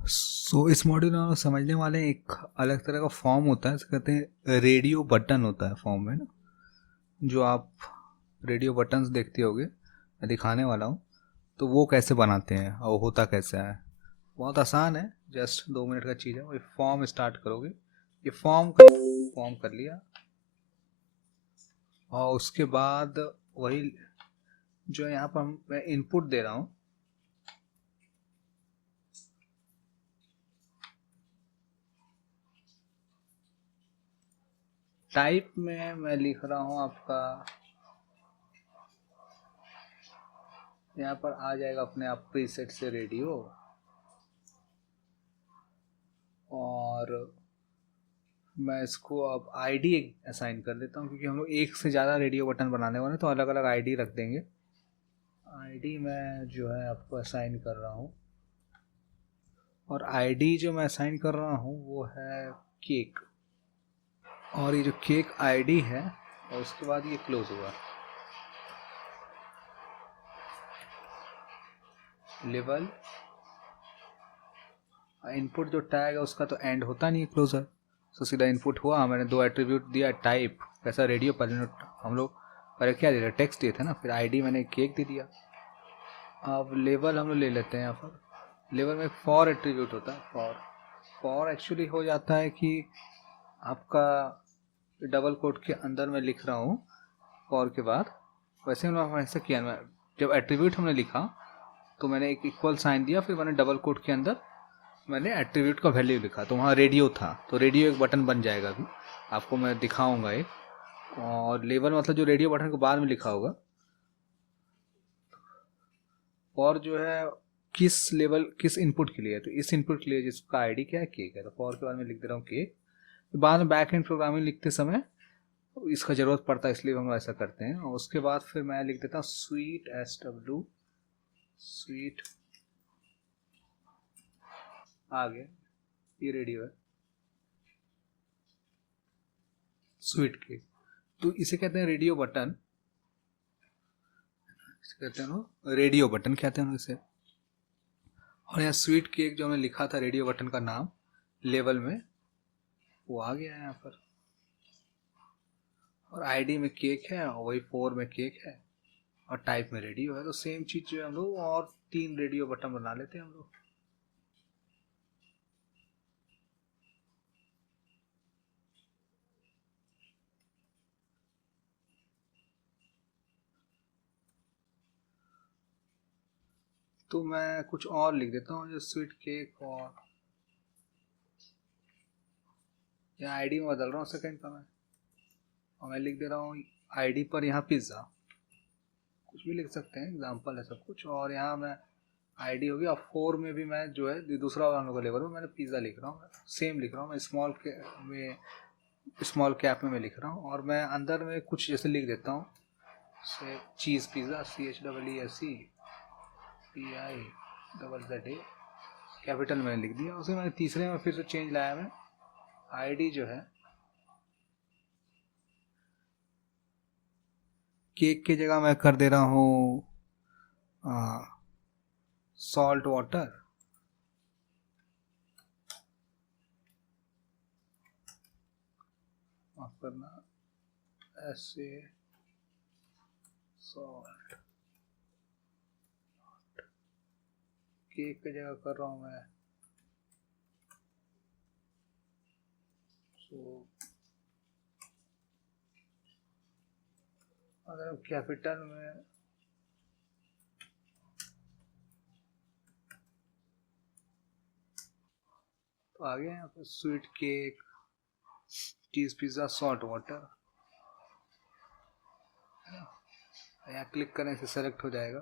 इस मॉड्यूल में हम लोग समझने वाले हैं एक अलग तरह का फॉर्म होता है, इसे कहते हैं रेडियो बटन होता है फॉर्म में ना। जो आप रेडियो बटन्स देखते होगे, मैं दिखाने वाला हूँ। तो वो कैसे बनाते हैं और होता कैसे है, बहुत आसान है। जस्ट 2 मिनट का चीज़ है। वही फॉर्म स्टार्ट करोगे, ये फॉर्म कर लिया। और उसके बाद वही जो यहाँ पर मैं इनपुट दे रहा हूँ, टाइप में मैं लिख रहा हूँ आपका, यहाँ पर आ जाएगा अपने आप प्रीसेट से रेडियो। और मैं इसको अब आईडी असाइन कर देता हूँ, क्योंकि हम लोग एक से ज़्यादा रेडियो बटन बनाने वाले हैं, तो अलग अलग आईडी रख देंगे। आईडी मैं जो है आपको असाइन कर रहा हूँ, और आईडी जो मैं असाइन कर रहा हूँ वो है केक। और ये जो केक आईडी है, और उसके बाद ये क्लोज हुआ। लेवल इनपुट जो टैग है उसका तो एंड होता नहीं है क्लोजर, तो सीधा इनपुट हुआ। मैंने दो एट्रीब्यूट दिया, टाइप कैसा रेडियो, पहले हम लोग पहले क्या दे रहे, टेक्स्ट दिए थे ना, फिर आईडी मैंने केक दे दिया। अब लेवल हम लोग ले लेते हैं। यहाँ पर लेवल में फॉर एट्रीब्यूट होता है। फॉर एक्चुअली हो जाता है कि आपका डबल कोट के अंदर मैं लिख रहा हूँ फॉर के बाद। वैसे हमने ऐसा किया, मैं जब एट्रीब्यूट हमने लिखा तो मैंने एक इक्वल साइन दिया, फिर मैंने डबल कोट के अंदर मैंने एट्रीब्यूट का वैल्यू लिखा, तो वहाँ रेडियो था, तो रेडियो एक बटन बन जाएगा। अभी आपको मैं दिखाऊंगा एक। और लेवल मतलब जो रेडियो बटन के बाद में लिखा होगा। और जो है किस लेवल किस इनपुट के लिए है, तो इस इनपुट के लिए जिसका आईडी क्या है, केक है, तो फॉर के बाद में लिख दे रहा हूँ केक। तो बाद में बैक एंड प्रोग्रामिंग लिखते समय इसका ज़रूरत पड़ता है, इसलिए हम ऐसा करते हैं। और उसके बाद फिर मैं लिख देता हूँ स्वीट SW स्वीट। आ गया, ये रेडियो है स्वीट केक। तो इसे कहते हैं रेडियो बटन, इसे कहते हैं ना रेडियो बटन कहते हैं इसे। और यहाँ स्वीट केक जो हमने लिखा था रेडियो बटन का नाम लेवल में, वो आ गया है यहाँ पर। और आईडी में केक है, और वही 4 में केक है, और टाइप में रेडियो है। तो सेम चीज़ जो है हम लोग और 3 रेडियो बटन बना लेते हैं हम लोग। तो मैं कुछ और लिख देता हूँ, जो स्वीट केक। और यहाँ आईडी में बदल रहा हूँ सेकंड का मैं, और मैं लिख दे रहा हूँ आईडी पर यहाँ पिज़्ज़ा, कुछ भी लिख सकते हैं, एग्जाम्पल है सब कुछ। और यहाँ मैं आईडी होगी, और 4 में भी मैं जो है दूसरा वाला हम लोग का लेवल में मैंने पिज़्ज़ा लिख रहा हूँ, सेम लिख रहा हूँ मैं स्मॉल कैप में मैं लिख रहा हूँ। और मैं अंदर में कुछ जैसे लिख देता हूँ, से चीज़ पिज़्ज़ा CHEESE कैपिटल मैंने लिख दिया। उसे मैंने तीसरे में फिर से चेंज लाया, मैं आईडी जो है केक की जगह मैं कर दे रहा हूँ सॉल्ट वाटर। माफ करना, ऐसे सॉल्ट केक की जगह कर रहा हूँ मैं सो। अगर कैपिटल में तो आ गया यहाँ पर sweet cake cheese pizza salt water. यहाँ क्लिक करने से सेलेक्ट हो जाएगा,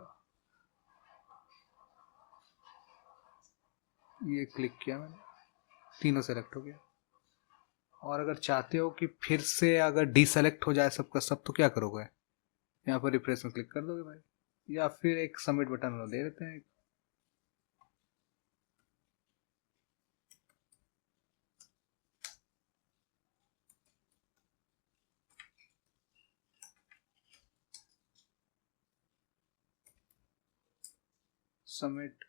ये क्लिक किया मैंने, तीनों सेलेक्ट हो गया। और अगर चाहते हो कि फिर से अगर डीसेलेक्ट हो जाए सबका सब, तो क्या करोगे, यहाँ पर रिफ्रेश में क्लिक कर दोगे भाई, या फिर एक सबमिट बटन दे देते हैं। सबमिट।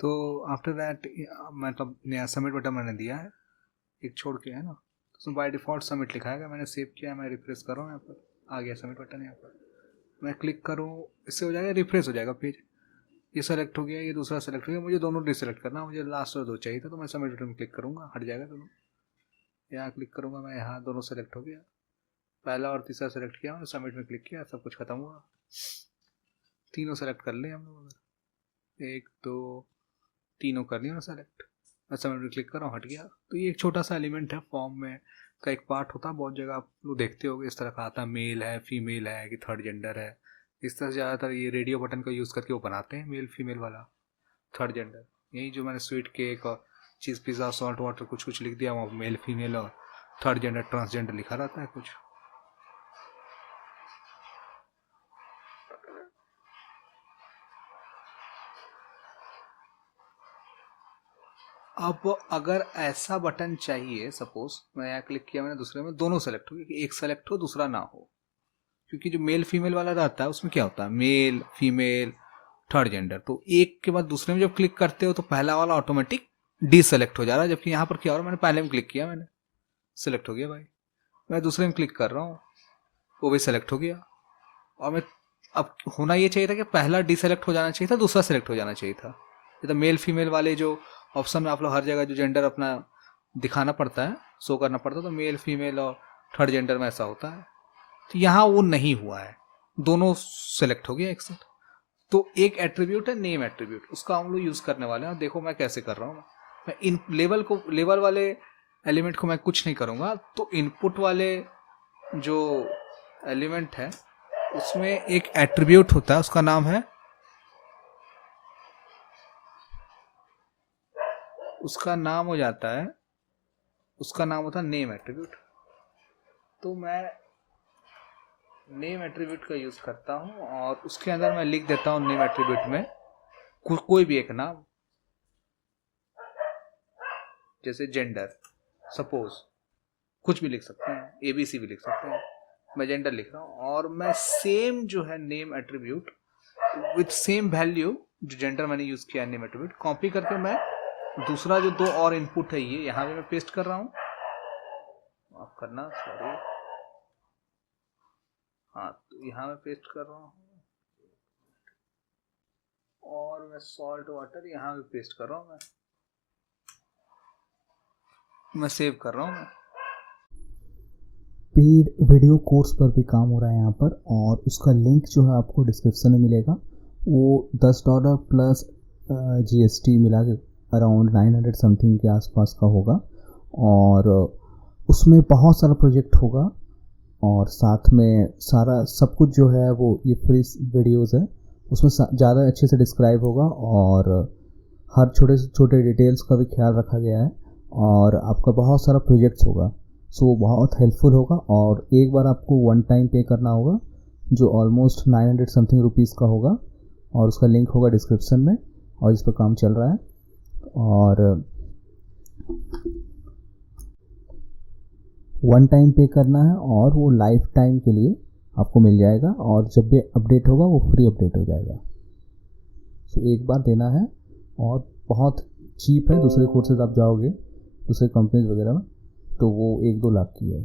तो आफ्टर दैट मतलब नया सबमिट बटन मैंने दिया है, एक छोड़ के है ना, तो उसमें बाय डिफ़ॉल्ट सबमिट लिखा है, मैंने सेव किया है, मैं रिफ्रेश कर रहा हूँ, यहाँ पर आ गया सबमिट बटन, यहाँ पर मैं क्लिक करूँ, इससे हो जाएगा रिफ्रेश हो जाएगा पेज। ये सेलेक्ट हो गया, ये दूसरा सेलेक्ट हो गया, मुझे दोनों डिसेलेक्ट करना, मुझे लास्ट और दो चाहिए था, तो मैं सबमिट बटन क्लिक करूँगा, हट जाएगा दोनों। यहाँ क्लिक करूँगा मैं, यहाँ दोनों सेलेक्ट हो गया, पहला और तीसरा सेलेक्ट किया मैंने, सबमिट में क्लिक किया, सब कुछ खत्म हुआ। तीनों सेलेक्ट कर लिए हम लोग, एक दो तीनों कर लिया ना सेलेक्ट, मैं सबमिट में क्लिक कर रहा हूँ, हट गया। तो ये एक छोटा सा एलिमेंट है फॉर्म में का, एक पार्ट होता है, बहुत जगह आप लोग देखते होगे इस तरह का आता है, मेल है फीमेल है कि थर्ड जेंडर है, इस तरह से ज़्यादातर ये रेडियो बटन का यूज़ करके वो बनाते हैं, मेल फीमेल वाला, थर्ड जेंडर। यही जो मैंने स्वीट केक और चीज़ पिज़्ज़ा सॉल्ट वाटर कुछ कुछ लिख दिया, वहाँ मेल फीमेल और थर्ड जेंडर ट्रांसजेंडर लिखा रहता है कुछ। अब अगर ऐसा बटन चाहिए, सपोज मैं यहाँ क्लिक किया मैंने, दूसरे में दोनों सेलेक्ट हो, कि एक सेलेक्ट हो दूसरा ना हो, क्योंकि जो मेल फीमेल वाला रहता है उसमें क्या होता है, मेल फीमेल थर्ड जेंडर, तो एक के बाद दूसरे में जब क्लिक करते हो तो पहला वाला ऑटोमेटिक डी सेलेक्ट हो जा रहा है, जबकि यहाँ पर क्या हो रहा है, मैंने पहले में क्लिक किया, मैंने सेलेक्ट हो गया भाई, मैं दूसरे में क्लिक कर रहा हूँ, वो भी सेलेक्ट हो गया। और मैं अब होना ये चाहिए था कि पहला डी सेलेक्ट हो जाना चाहिए था, दूसरा सेलेक्ट हो जाना चाहिए था, ये तो मेल फीमेल वाले जो ऑप्शन में आप लोग हर जगह जो जेंडर अपना दिखाना पड़ता है, शो करना पड़ता है, तो मेल फीमेल और थर्ड जेंडर में ऐसा होता है, तो यहाँ वो नहीं हुआ है, दोनों सेलेक्ट हो गया एक साथ। तो एक एट्रीब्यूट है नेम एट्रीब्यूट, उसका हम लोग यूज़ करने वाले हैं, और देखो मैं कैसे कर रहा हूँ। मैं इन लेवल वाले एलिमेंट को मैं कुछ नहीं करूँगा, तो इनपुट वाले जो एलिमेंट है उसमें एक एट्रीब्यूट होता है, उसका नाम है, उसका नाम हो जाता है, उसका नाम होता है नेम एट्रीब्यूट। तो मैं नेम एट्रीब्यूट का यूज़ करता हूँ, और उसके अंदर मैं लिख देता हूँ नेम एट्रीब्यूट में कोई भी एक नाम, जैसे जेंडर, सपोज कुछ भी लिख सकते हैं, ABC भी लिख सकते हैं, मैं जेंडर लिख रहा हूँ, और मैं सेम जो है name attribute with same value, जो जेंडर मैंने यूज़ किया है नेम एट्रीब्यूट, कॉपी करके मैं दूसरा जो दो और इनपुट है ये यहाँ पे मैं पेस्ट कर रहा हूँ, माफ करना सॉरी, हाँ तो यहाँ मैं पेस्ट कर रहा हूँ, और मैं सॉल्ट वाटर यहाँ पे पेस्ट कर रहा हूँ, मैं सेव कर रहा हूँ मैं। पेड वीडियो कोर्स पर भी काम हो रहा है यहाँ पर, और उसका लिंक जो है आपको डिस्क्रिप्शन में मिलेगा। वो $10 प्लस GST मिला के अराउंड 900 समथिंग के आसपास का होगा, और उसमें बहुत सारा प्रोजेक्ट होगा, और साथ में सारा सब कुछ जो है वो ये फ्री वीडियोस है, उसमें ज़्यादा अच्छे से डिस्क्राइब होगा, और हर छोटे से छोटे डिटेल्स का भी ख्याल रखा गया है, और आपका बहुत सारा प्रोजेक्ट्स होगा, सो वो बहुत हेल्पफुल होगा। और एक बार आपको वन टाइम पे करना होगा, जो ऑलमोस्ट 900 समथिंग रुपीज़ का होगा, और उसका लिंक होगा डिस्क्रिप्शन में, और इस पर काम चल रहा है। और वन टाइम पे करना है, और वो लाइफ टाइम के लिए आपको मिल जाएगा, और जब भी अपडेट होगा वो फ्री अपडेट हो जाएगा। सो एक बार देना है, और बहुत चीप है, दूसरे कोर्सेज आप जाओगे दूसरे कंपनीज वगैरह में तो वो 1-2 लाख की है।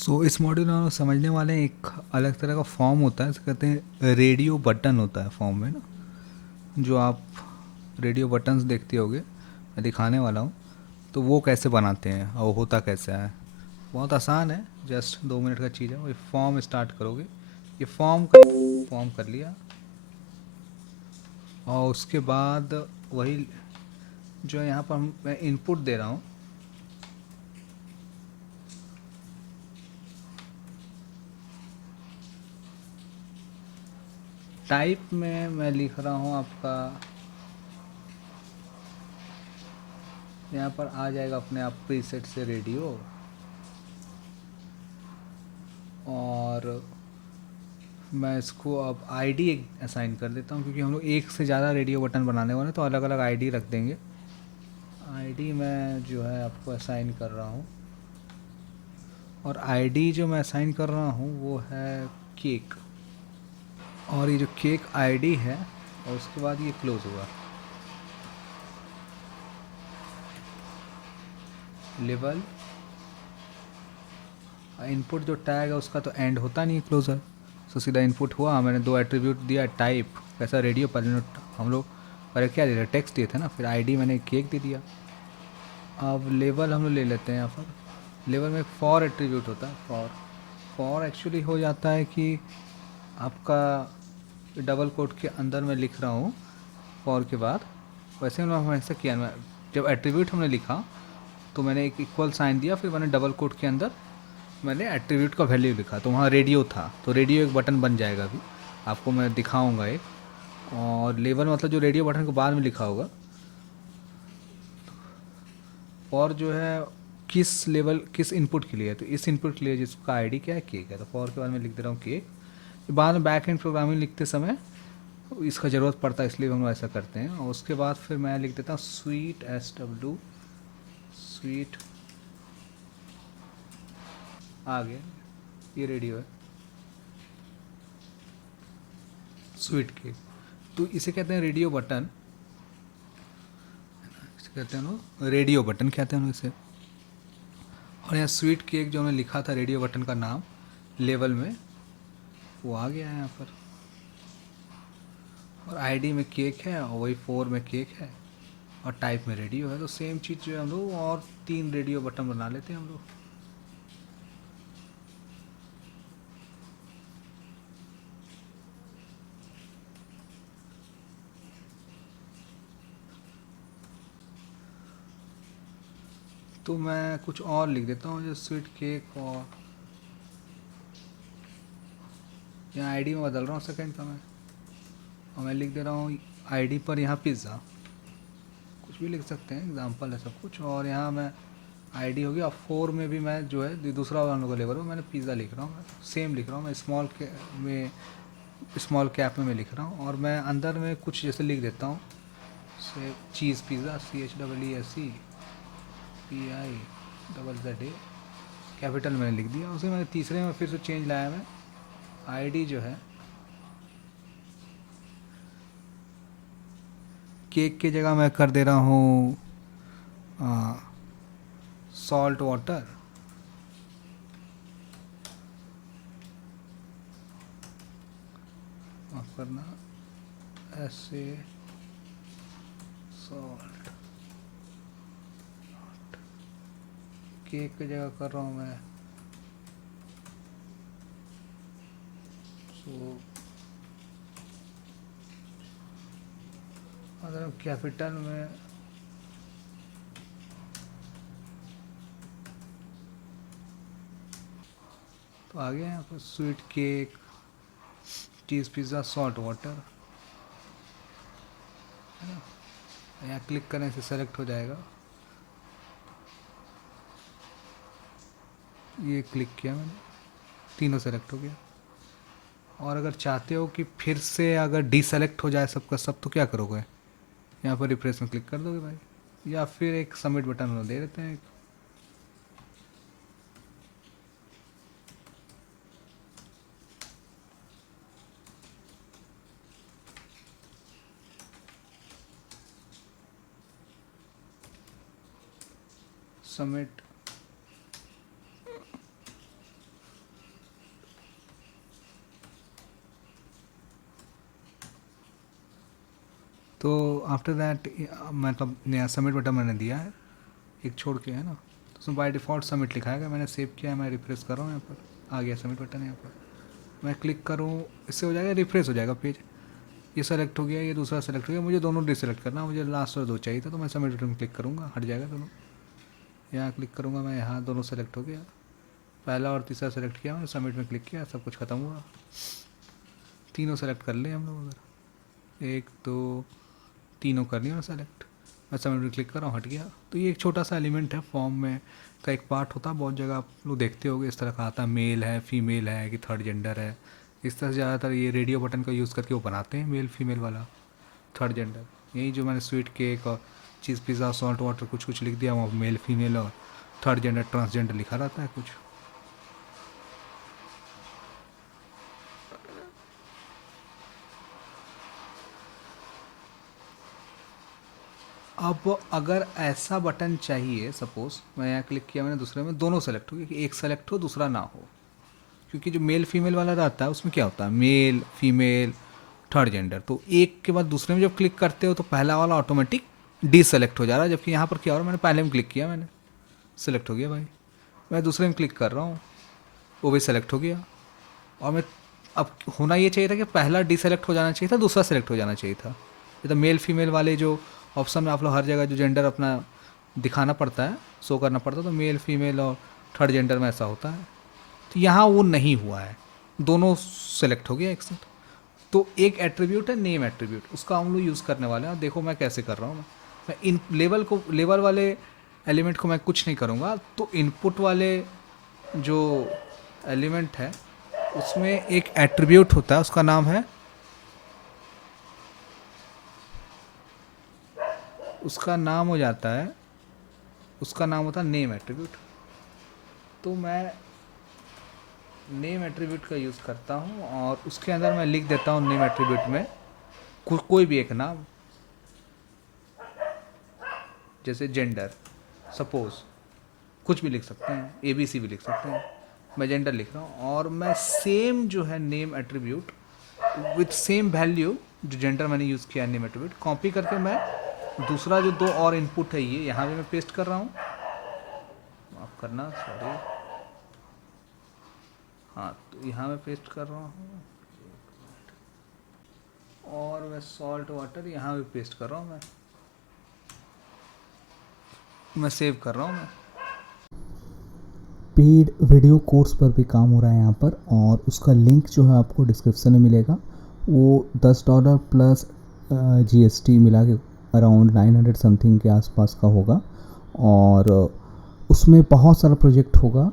इस मॉड्यूल में हम लोग समझने वाले हैं एक अलग तरह का फॉर्म होता है, इसे कहते हैं रेडियो बटन होता है फॉर्म में ना, जो आप रेडियो बटन्स देखते होगे, मैं दिखाने वाला हूँ। तो वो कैसे बनाते हैं और होता कैसा है, बहुत आसान है, जस्ट 2 मिनट का चीज़ है। वही फॉर्म स्टार्ट करोगे, ये फॉर्म कर लिया, और उसके बाद वही जो यहाँ पर मैं इनपुट दे रहा हूँ, टाइप में मैं लिख रहा हूँ आपका, यहाँ पर आ जाएगा अपने आप प्रीसेट से रेडियो, और मैं इसको अब आईडी असाइन कर देता हूँ, क्योंकि हम लोग एक से ज़्यादा रेडियो बटन बनाने वाले हैं, तो अलग अलग आईडी रख देंगे। आईडी मैं जो है आपको असाइन कर रहा हूँ, और आईडी जो मैं असाइन कर रहा हूँ वो है केक, और ये जो केक आईडी है, और उसके बाद ये क्लोज हुआ लेवल, इनपुट जो टैग है उसका तो एंड होता नहीं है क्लोजर, तो सीधा इनपुट हुआ, मैंने 2 एट्रीब्यूट दिया, टाइप कैसा रेडियो पर हम लोग पहले क्या दिया, टेक्स्ट दिए थे ना, फिर आईडी मैंने केक दे दिया। अब लेवल हम लोग ले लेते हैं, यहाँ पर लेवल में एक फॉर एट्रीब्यूट होता है, फॉर एक्चुअली हो जाता है कि आपका डबल कोट के अंदर मैं लिख रहा हूँ फॉर के बाद, वैसे हमने हमेशा किया, मैं जब एट्रीब्यूट हमने लिखा तो मैंने एक इक्वल साइन दिया, फिर मैंने डबल कोट के अंदर मैंने एट्रीब्यूट का वैल्यू लिखा, तो वहाँ रेडियो था, तो रेडियो एक बटन बन जाएगा, अभी आपको मैं दिखाऊंगा एक। और लेवल मतलब जो रेडियो बटन के बाद में लिखा होगा, और जो है किस लेवल किस इनपुट के लिए है, तो इस इनपुट के लिए जिसका आईडी क्या है, केक है, तो फॉर के बाद में लिख दे रहा हूँ केक। बाद में बैक एंड प्रोग्रामिंग लिखते समय इसका ज़रूरत पड़ता है, इसलिए हम ऐसा करते हैं। और उसके बाद फिर मैं लिख देता हूँ स्वीट SW, स्वीट आ गया, ये रेडियो है, स्वीट केक, तो इसे कहते हैं रेडियो बटन, इसे कहते हैं लोग रेडियो बटन कहते हैं लोग इसे। और यहाँ स्वीट केक जो हमने लिखा था रेडियो बटन का नाम लेवल में, वो आ गया है यहाँ पर, और आईडी में केक है, और वही 4 में केक है, और टाइप में रेडियो है, तो सेम चीज़ जो है हम लोग और 3 रेडियो बटन बना लेते हैं हम लोग। तो मैं कुछ और लिख देता हूँ, जो स्वीट केक, और यहाँ आईडी में बदल रहा हूँ सेकंड का मैं, और मैं लिख दे रहा हूँ आईडी पर यहाँ पिज़्ज़ा, कुछ भी लिख सकते हैं, एग्जांपल है सब कुछ। और यहाँ मैं आईडी हो गया, और 4 में भी मैं जो है दूसरा वाला का लेवल हो, मैंने पिज़्ज़ा लिख रहा हूँ, मैं सेम लिख रहा हूँ, मैं स्मॉल कैप में मैं लिख रहा हूँ, और मैं अंदर में कुछ जैसे लिख देता हूँ, से चीज़ पिज़्ज़ा CHEESE कैपिटल मैंने लिख दिया। उसे मैंने तीसरे में फिर से चेंज लाया, मैं आईडी जो है केक की जगह मैं कर दे रहा हूँ सॉल्ट वाटर, माफ करना, ऐसे सॉल्ट, केक की जगह कर रहा हूँ मैं सो, अगर हम कैपिटल में तो आ गया यहाँ पर sweet cake, cheese pizza, salt water, है ना। यहाँ क्लिक करने से सेलेक्ट हो जाएगा, ये क्लिक किया मैंने, तीनों सेलेक्ट हो गया। और अगर चाहते हो कि फिर से अगर डीसेलेक्ट हो जाए सबका सब, तो क्या करोगे, यहाँ पर रिफ्रेश में क्लिक कर दोगे भाई, या फिर एक सबमिट बटन दे देते हैं, सबमिट, तो आफ्टर दैट मतलब नया सबमिट बटन मैंने दिया है, एक छोड़ के है ना, तो उसमें बाय डिफ़ॉल्ट सबमिट लिखा है, मैं सेव किया है, मैं रिफ्रेश कर रहा हूँ, यहाँ पर आ गया सबमिट बटन, यहाँ पर मैं क्लिक करूँ, इससे हो जाएगा रिफ्रेश हो जाएगा पेज, ये सेलेक्ट हो गया, ये दूसरा सेलेक्ट हो गया, मुझे दोनों डिसेलेक्ट करना, मुझे लास्ट और 2 चाहिए था, तो मैं सबमिट बटन क्लिक करूँगा, हट जाएगा दोनों, यहाँ क्लिक करूँगा मैं, यहाँ दोनों सेलेक्ट हो गया, पहला और तीसरा सेलेक्ट किया मैंने, सबमिट में क्लिक किया, सब कुछ खत्म हुआ, तीनों सेलेक्ट कर लिए हम लोग, अगर 1 2 तीनों कर लिया सेलेक्ट, मैं सबमिट में क्लिक कर रहा हूँ, हट गया। तो ये एक छोटा सा एलिमेंट है फॉर्म में का एक पार्ट होता है, बहुत जगह आप लोग देखते होगे इस तरह का आता है, मेल है, फीमेल है कि थर्ड जेंडर है, इस तरह से ज़्यादातर ये रेडियो बटन का यूज़ करके वो बनाते हैं, मेल फीमेल वाला, थर्ड जेंडर। यही जो मैंने स्वीट केक और चीज़ पिज़्ज़ा सॉल्ट वाटर कुछ कुछ लिख दिया, वहाँ मेल फीमेल और थर्ड जेंडर ट्रांसजेंडर लिखा रहता है कुछ। अब अगर ऐसा बटन चाहिए, सपोज मैं यहाँ क्लिक किया मैंने, दूसरे में दोनों सेलेक्ट हो गए, कि एक सेलेक्ट हो दूसरा ना हो, क्योंकि जो मेल फीमेल वाला रहता है उसमें क्या होता है, मेल फीमेल थर्ड जेंडर, तो एक के बाद दूसरे में जब क्लिक करते हो तो पहला वाला ऑटोमेटिक डी सेलेक्ट हो जा रहा है, जबकि यहाँ पर क्या हो रहा है, मैंने पहले में क्लिक किया, मैंने सेलेक्ट हो गया भाई, मैं दूसरे में क्लिक कर रहा हूँ, वो भी सेलेक्ट हो गया, और मैं अब होना ये चाहिए था कि पहला डी सेलेक्ट हो जाना चाहिए था, दूसरा सेलेक्ट हो जाना चाहिए था, ये तो मेल फीमेल वाले जो ऑप्शन में आप लोग हर जगह जो जेंडर अपना दिखाना पड़ता है, शो करना पड़ता है, तो मेल फीमेल और थर्ड जेंडर में ऐसा होता है, तो यहाँ वो नहीं हुआ है, दोनों सेलेक्ट हो गया एक साथ। तो एक एट्रीब्यूट है नेम एट्रीब्यूट, उसका हम लोग यूज़ करने वाले हैं, और देखो मैं कैसे कर रहा हूँ, मैं इन लेवल वाले एलिमेंट को मैं कुछ नहीं करूँगा, तो इनपुट वाले जो एलिमेंट है उसमें एक एट्रीब्यूट होता है, उसका नाम है, उसका नाम हो जाता है, उसका नाम होता है नेम एट्रीब्यूट। तो मैं नेम एट्रीब्यूट का यूज़ करता हूँ, और उसके अंदर मैं लिख देता हूँ नेम एट्रीब्यूट में कोई भी एक नाम, जैसे जेंडर, सपोज कुछ भी लिख सकते हैं, ABC भी लिख सकते हैं, मैं जेंडर लिख रहा हूँ, और मैं सेम जो है name attribute with same value जो जेंडर मैंने यूज़ किया है नेम एट्रीब्यूट, कॉपी करके मैं दूसरा जो 2 और इनपुट है ये यहाँ भी मैं पेस्ट कर रहा हूँ, माफ़ करना सॉरी, हाँ तो यहाँ मैं पेस्ट कर रहा हूँ, और मैं सॉल्ट वाटर यहाँ भी पेस्ट कर रहा हूँ, मैं सेव कर रहा हूँ मैं। पेड वीडियो कोर्स पर भी काम हो रहा है यहाँ पर, और उसका लिंक जो है आपको डिस्क्रिप्शन में मिलेगा, वो $10 प्लस GST मिला के अराउंड 900 समथिंग के आसपास का होगा, और उसमें बहुत सारा प्रोजेक्ट होगा,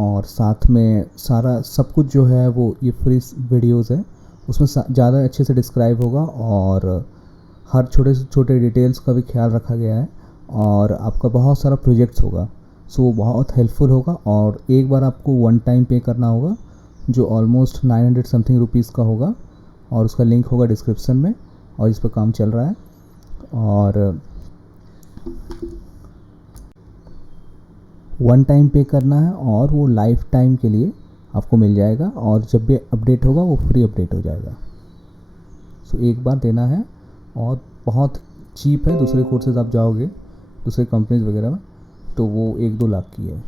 और साथ में सारा सब कुछ जो है वो ये फ्री वीडियोस है, उसमें ज़्यादा अच्छे से डिस्क्राइब होगा, और हर छोटे से छोटे डिटेल्स का भी ख्याल रखा गया है, और आपका बहुत सारा प्रोजेक्ट्स होगा, सो वो बहुत हेल्पफुल होगा। और एक बार आपको वन टाइम पे करना होगा, जो ऑलमोस्ट 900 समथिंग रुपीज़ का होगा, और उसका लिंक होगा डिस्क्रिप्शन में, और इस पर काम चल रहा है, और वन टाइम पे करना है, और वो लाइफ टाइम के लिए आपको मिल जाएगा, और जब भी अपडेट होगा वो फ्री अपडेट हो जाएगा। सो एक बार देना है, और बहुत चीप है, दूसरे कोर्सेज आप जाओगे दूसरे कंपनीज वगैरह में तो वो 1-2 लाख की है।